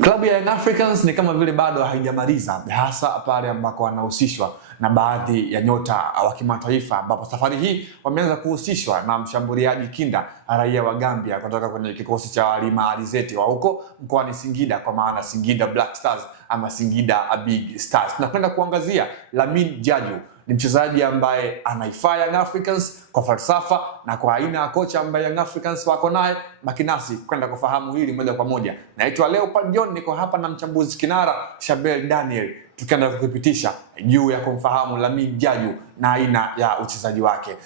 Klabu ya Young Africans ni kama vile bado haijamaliza, hasa pale ambako wanahusishwa na baadhi ya nyota wa kimataifa, ambapo safari hii wameanza kuhusishwa na mshambuliaji kinda raia wa Gambia kutoka kwenye kikosi cha Halima Alizeti wa huko mkoani Singida, kwa maana Singida Black Stars ama Singida Big Stars. Tunakwenda kuangazia Lamine Jaju. Ni mchezaji ambaye anaifaa Young Africans kwa falsafa na kwa aina ya kocha ambaye Young Africans wako naye. Makinasi kwenda kufahamu hili moja kwa moja. Naitwa Leopard John, niko hapa na mchambuzi kinara Shabel Daniel, tukienda kukupitisha juu ya kumfahamu Lamine Jaju na aina ya uchezaji wake.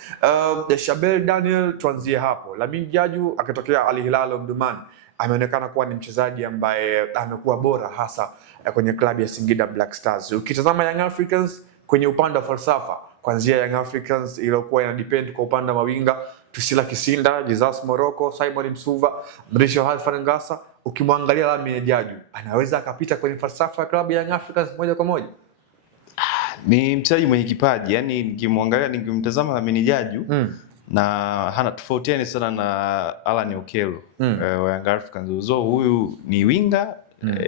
Shabel Daniel, tuanzie hapo. Lamine Jaju akitokea Al Hilal Omdurman ameonekana kuwa ni mchezaji ambaye amekuwa bora hasa kwenye klabu ya Singida Black Stars. Ukitazama Young Africans kwenye upande wa falsafa, kuanzia Young Africans iliyokuwa ina depend kwa upande wa mawinga Tusila Kisinda, Jesus Morocco, Simon Msuva, Mrisho Halfan Ngasa, ukimwangalia Lamine Jaju anaweza akapita kwenye falsafa ya klabu ya Young Africans moja kwa moja. Ni mchezaji mwenye kipaji, yani nikimwangalia, nikimtazama Lamine Jaju na hana tofautiani sana na Alan Okello wa Young Africans. Uzo huyu ni winga,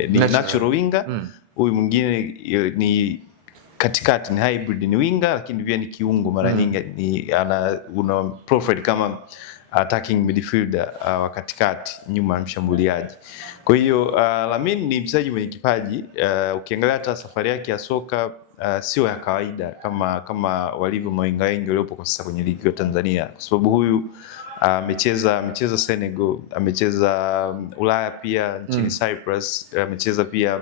ni natural winga. Huyu mwingine ni katikati, ni hybrid, ni winga lakini pia ni kiungo mara nyingi, ni una profile kama attacking midfielder wa katikati nyuma ya mshambuliaji. Kwa hiyo Lamine ni mchezaji mwenye kipaji. Ukiangalia hata safari yake ya soka sio ya kawaida kama walivyo mawinga wengi waliopo kwa sasa kwenye ligi ya Tanzania, kwa sababu huyu amecheza Senegal, amecheza Ulaya pia nchini Cyprus, amecheza pia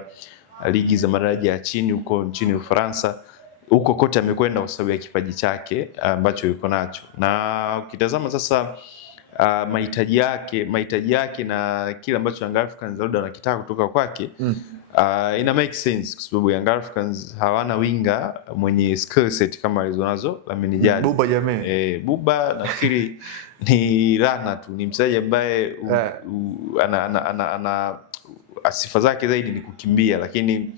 ligi za madaraja ya chini huko nchini Ufaransa. Huko kote amekwenda kwa sababu ya kipaji chake ambacho yuko nacho. Na ukitazama sasa mahitaji yake na kile ambacho Young Africans labda wanakitaka kutoka kwake, ina make sense kwa sababu Young Africans hawana winga mwenye skill set kama alizonazo Lamine Jaju. Buba jamii. Buba nafikiri ni rana tu, ni mchezaji ambaye ana sifa zake zaidi ni kukimbia, lakini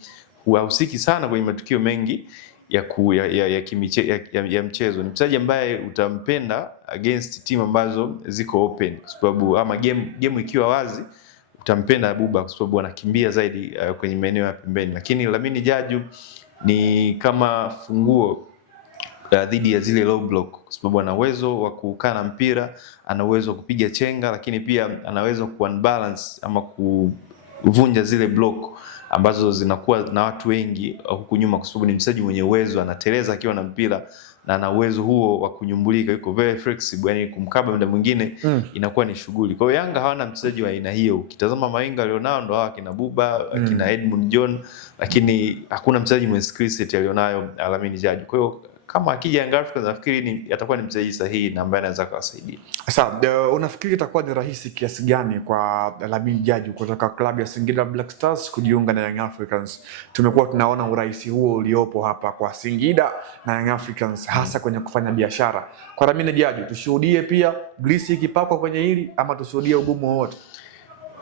hahusiki sana kwenye matukio mengi ya mchezo. Ni mchezaji ambaye utampenda against team ambazo ziko open, kwa sababu ama game ikiwa wazi utampenda Buba kwa sababu anakimbia zaidi kwenye maeneo ya pembeni. Lakini Lamine Jaju ni kama funguo dhidi ya zile low block, kwa sababu ana uwezo wa kukaa na mpira, ana uwezo wa kupiga chenga, lakini pia ana uwezo ku unbalance ama kuvunja zile block ambazo zinakuwa na watu wengi huku nyuma, kwa sababu ni mchezaji mwenye uwezo, anateleza akiwa na mpira na ana uwezo huo wa kunyumbulika, yuko very flexible, yani kumkaba muda mwingine inakuwa ni shughuli. Kwa hiyo Yanga hawana mchezaji wa aina hiyo. Ukitazama mawinga alionao ndo hawa kina Buba, kina Edmund John, lakini hakuna mchezaji mwenye skill set alionayo Lamine Jaju. Kwa hiyo kama akija Young Africans nafikiri atakuwa ni mchezaji sahihi na ambaye anaweza kuwasaidia. Sasa unafikiri itakuwa ni rahisi kiasi gani kwa Lamine Jaju kutoka klabu ya Singida Black Stars kujiunga na Young Africans? Tumekuwa tunaona urahisi huo uliopo hapa kwa Singida na Young Africans, hasa kwenye kufanya biashara. Kwa Lamine Jaju tushuhudie pia glisi ikipakwa kwenye hili ama tushuhudie ugumu wote?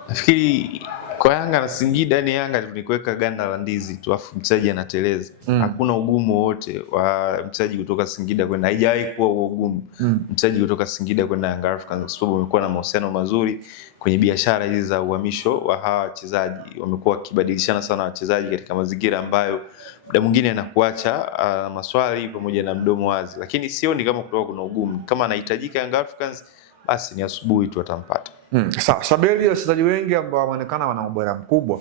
Nafikiri kwa Yanga na Singida, ni Yanga ni kuweka ganda la ndizi tu afu mchezaji anateleza. Hakuna ugumu wote wa mchezaji kutoka Singida kwenda, haijawahi kuwa ugumu mchezaji kutoka Singida kwenda Young Africans, kwa sababu wamekuwa na mahusiano mazuri kwenye biashara hizi za uhamisho wa hawa wachezaji. Wamekuwa wakibadilishana sana wachezaji katika mazingira ambayo muda mwingine anakuacha maswali pamoja na mdomo wazi, lakini sioni kama kutoka kuna ugumu. Kama anahitajika Young Africans, basi ni asubuhi tu atampata. Sasa Shabeli, wachezaji wengi ambao wanaonekana wana ubora mkubwa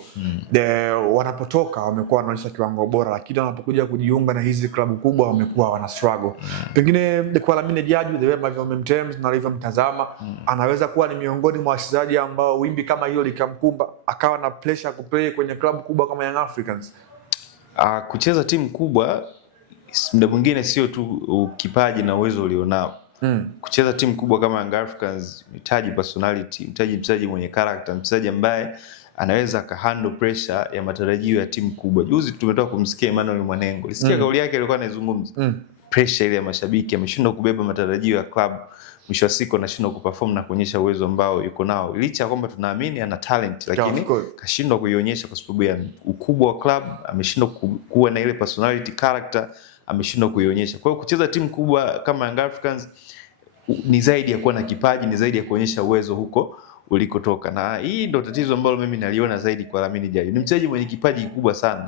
wanapotoka wamekuwa wanaonyesha kiwango bora, lakini wanapokuja kujiunga na hizi klabu kubwa wamekuwa wana struggle. Pengine kwa Lamine Jaju, the way ambavyo umemtem na alivyomtazama, anaweza kuwa ni miongoni mwa wachezaji ambao wimbi kama hilo likamkumba akawa na pressure kuplay kwenye klabu kubwa kama Young Africans. Kucheza timu kubwa muda mwingine sio tu kipaji na uwezo ulionao. Kucheza timu kubwa kama Young Africans mitaji personality, mchezaji mwenye character, mchezaji ambaye anaweza handle pressure ya matarajio ya timu kubwa. Juzi tumetoka kumsikia Emmanuel Mwanengo. Lisikia kauli yake alikuwa anazungumza pressure ile ya mashabiki, ameshindwa kubeba matarajio ya club. Mwisho wa siku anashindwa kuperform na kuonyesha uwezo ambao yuko nao. Licha kwamba tunaamini ana talent, lakini kashindwa kuionyesha kwa sababu ya ukubwa wa club, ameshindwa kuwa na ile personality character, ameshindwa kuionyesha. Kwa hiyo kucheza timu kubwa kama Young Africans ni zaidi ya kuwa na kipaji, ni zaidi ya kuonyesha uwezo huko ulikotoka, na hii ndio tatizo ambalo mimi naliona zaidi kwa Lamine Jaji. Ni mchezaji mwenye kipaji kikubwa sana.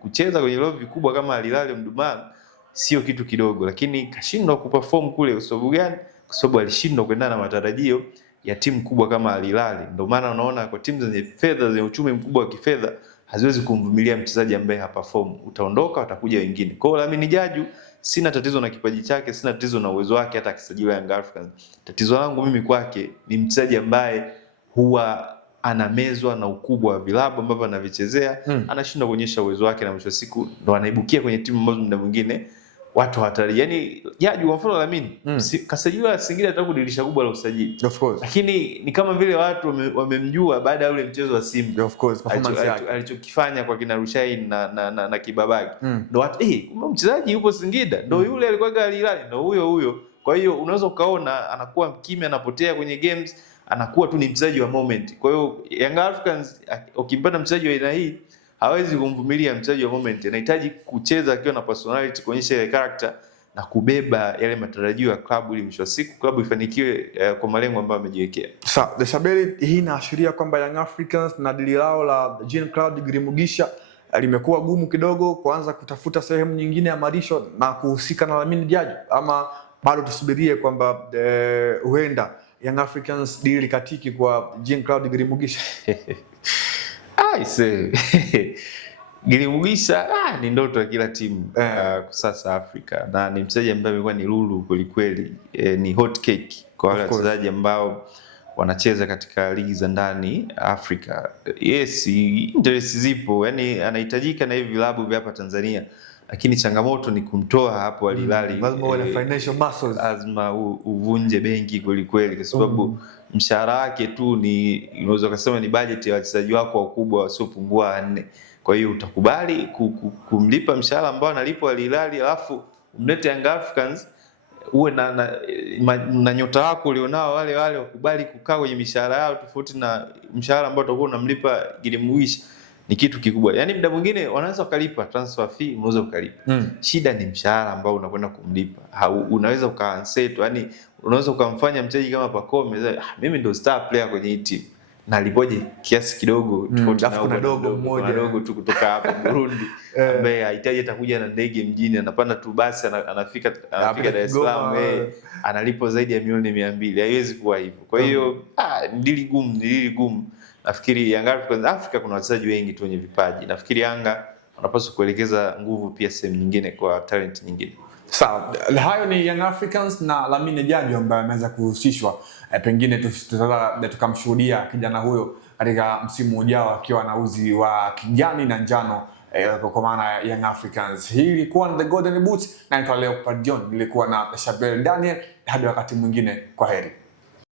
Kucheza kwenye vilabu vikubwa kama Al Hilal Omdurman sio kitu kidogo, lakini kashindwa kuperform kule. Kwa sababu gani? Kwa sababu alishindwa kuendana na matarajio ya timu kubwa kama Al Hilal. Ndio maana unaona kwa timu zenye fedha, zenye uchumi mkubwa wa kifedha, haziwezi kumvumilia mchezaji ambaye haperform. Utaondoka, watakuja wengine. Kwa hiyo Lamine Jaji sina tatizo na kipaji chake, sina tatizo na uwezo wake hata akisajiliwa Young Africans. Tatizo langu mimi kwake ni mchezaji ambaye huwa anamezwa na ukubwa wa vilabu ambavyo anavichezea, anashindwa kuonyesha uwezo wake, na mwisho wa siku ndo anaibukia kwenye timu ambazo muda mwingine watu hatari. Yani Jaji kwa mfano Lamine kasajiliwa Singida tangu dirisha kubwa la usajili. Of course. Lakini ni kama vile watu wamemjua baada ya ule mchezo wa Simba. Of course, performance yake alichokifanya kwa kina Rushain na Kibabagi. Ndio watu kumbe mchezaji yupo Singida, ndio yule alikuwa Al Hilal, ndio huyo. Kwa hiyo unaweza ukaona anakuwa kimya, anapotea kwenye games, anakuwa tu ni mchezaji wa moment. Kwa hiyo Young Africans ukimpata mchezaji wa aina hii hawezi kumvumilia mchezaji wa moment. Anahitaji kucheza akiwa na personality, kuonyesha ile character na kubeba yale matarajio ya klabu ili mwisho wa siku klabu ifanikiwe kwa malengo ambayo amejiwekea. Sasa Deshabeli, hii inaashiria kwamba Young Africans na dili lao la Jean-Claude Girimugisha limekuwa gumu kidogo kuanza kutafuta sehemu nyingine ya malisho na kuhusika na Lamine Jaji, ama bado tusubirie kwamba huenda Young Africans dili katiki kwa Jean-Claude Girimugisha? Girimugisha ni ndoto ya kila timu kwa sasa Afrika, na ni mchezaji ambaye amekuwa ni lulu kweli, ni hot cake kwa wale wachezaji ambao wanacheza katika ligi za ndani Afrika. Yes, interest zipo, yani anahitajika na hivi vilabu vya hapa Tanzania, lakini changamoto ni kumtoa hapo Al Hilal. Lazima uwe na financial muscles, lazima uvunje benki kweli, kwa sababu mshahara wake tu ni unaweza kusema ni budget ya wachezaji wako wakubwa wasiopungua 4. Kwa hiyo utakubali kumlipa mshahara ambao analipwa Al Hilal, alafu umlete Young Africans uwe na nyota wako ulionao wale wakubali kukaa kwenye mishahara yao tofauti na mshahara ambao utakuwa unamlipa Girimugisha? Ni kitu kikubwa. Yaani muda mwingine wanaweza ukalipa transfer fee, unaweza ukalipa. Shida ni mshahara ambao unakwenda kumlipa. Unaweza ukaanseto, yani unaweza ukamfanya mchezaji kama Pacome, mimi ndio star player kwenye hii team, na alipoje kiasi kidogo tofauti na dogo mmoja tu kutoka hapa Burundi ambaye hahitaji atakuja na ndege mjini, anapanda tu basi anafika Dar es Salaam, analipo zaidi ya milioni 200. Haiwezi kuwa hivyo. Kwa hiyo dili gumu. Nafikiri Young Africans Afrika kuna wachezaji wengi tu wenye vipaji. Nafikiri Yanga wanapaswa kuelekeza nguvu pia sehemu nyingine kwa talent nyingine. Sawa, hayo ni Young Africans na Lamine Jaji ambaye ameweza kuhusishwa. Pengine tukamshuhudia kijana huyo katika msimu ujao akiwa na uzi wa kijani na njano kwa maana ya Young Africans. Hii ilikuwa na The Golden Boot, na naitwa Leopard John, nilikuwa na Shabel Daniel. Hadi wakati mwingine, kwa heri.